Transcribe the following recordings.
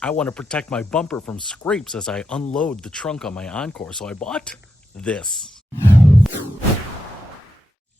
I want to protect my bumper from scrapes as I unload the trunk on my Encore, so I bought this.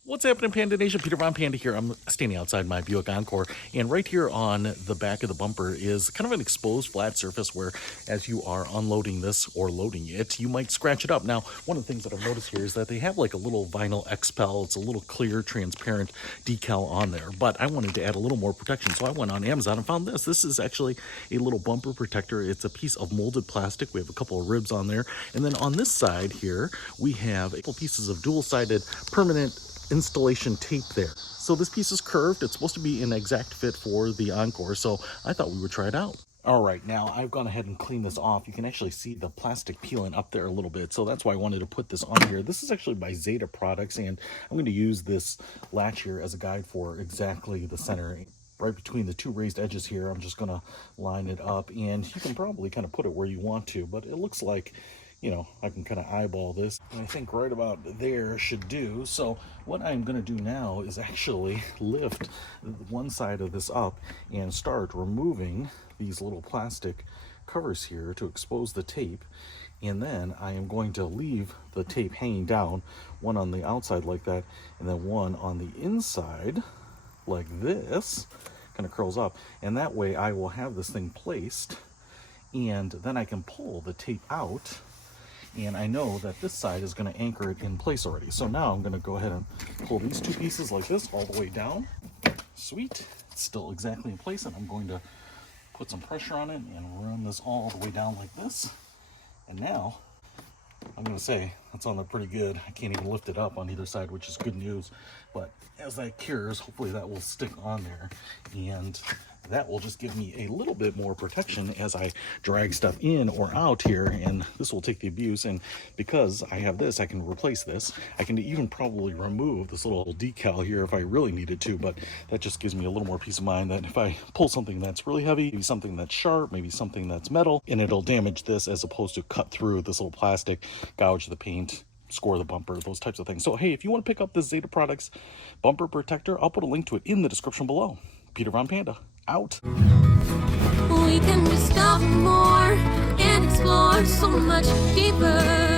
What's happening, Panda Nation? Peter Von Panda here. I'm standing outside my Buick Encore, and right here on the back of the bumper is kind of an exposed flat surface where, as you are unloading this or loading it, you might scratch it up. Now, one of the things that I've noticed here is that they have like a little vinyl Expel. It's a little clear, transparent decal on there, but I wanted to add a little more protection, so I went on Amazon and found this. This is actually a little bumper protector. It's a piece of molded plastic. We have a couple of ribs on there, and then on this side here, we have a couple pieces of dual-sided permanent installation tape there. So this piece is curved. It's supposed to be an exact fit for the Encore, so I thought we would try it out. All right, now I've gone ahead and cleaned this off. You can actually see the plastic peeling up there a little bit, so that's why I wanted to put this on here. This is actually by Zeta products, and I'm going to use this latch here as a guide for exactly the center. Right between the two raised edges here, I'm just going to line it up, and you can probably kind of put it where you want to, but it looks like, you know, I can kind of eyeball this, and I think right about there should do. So what I'm going to do now is actually lift one side of this up and start removing these little plastic covers here to expose the tape, and then I am going to leave the tape hanging down, one on the outside like that, and then one on the inside like this, kind of curls up, and that way I will have this thing placed, and then I can pull the tape out, and I know that this side is going to anchor it in place already. So now I'm going to go ahead and pull these two pieces like this all the way down. Sweet, it's still exactly in place, and I'm going to put some pressure on it and run this all the way down like this. And now I'm going to say that's on there pretty good. I can't even lift it up on either side, which is good news. But as that cures, hopefully that will stick on there, and that will just give me a little bit more protection as I drag stuff in or out here, and this will take the abuse. And because I have this, I can replace this. I can even probably remove this little decal here if I really needed to, but that just gives me a little more peace of mind that if I pull something that's really heavy, maybe something that's sharp, maybe something that's metal, and it'll damage this as opposed to cut through this little plastic, gouge the paint, score the bumper, those types of things. So hey, if you want to pick up this Zeta Products bumper protector, I'll put a link to it in the description below. Peter Von Panda, out. We can discover more and explore so much deeper.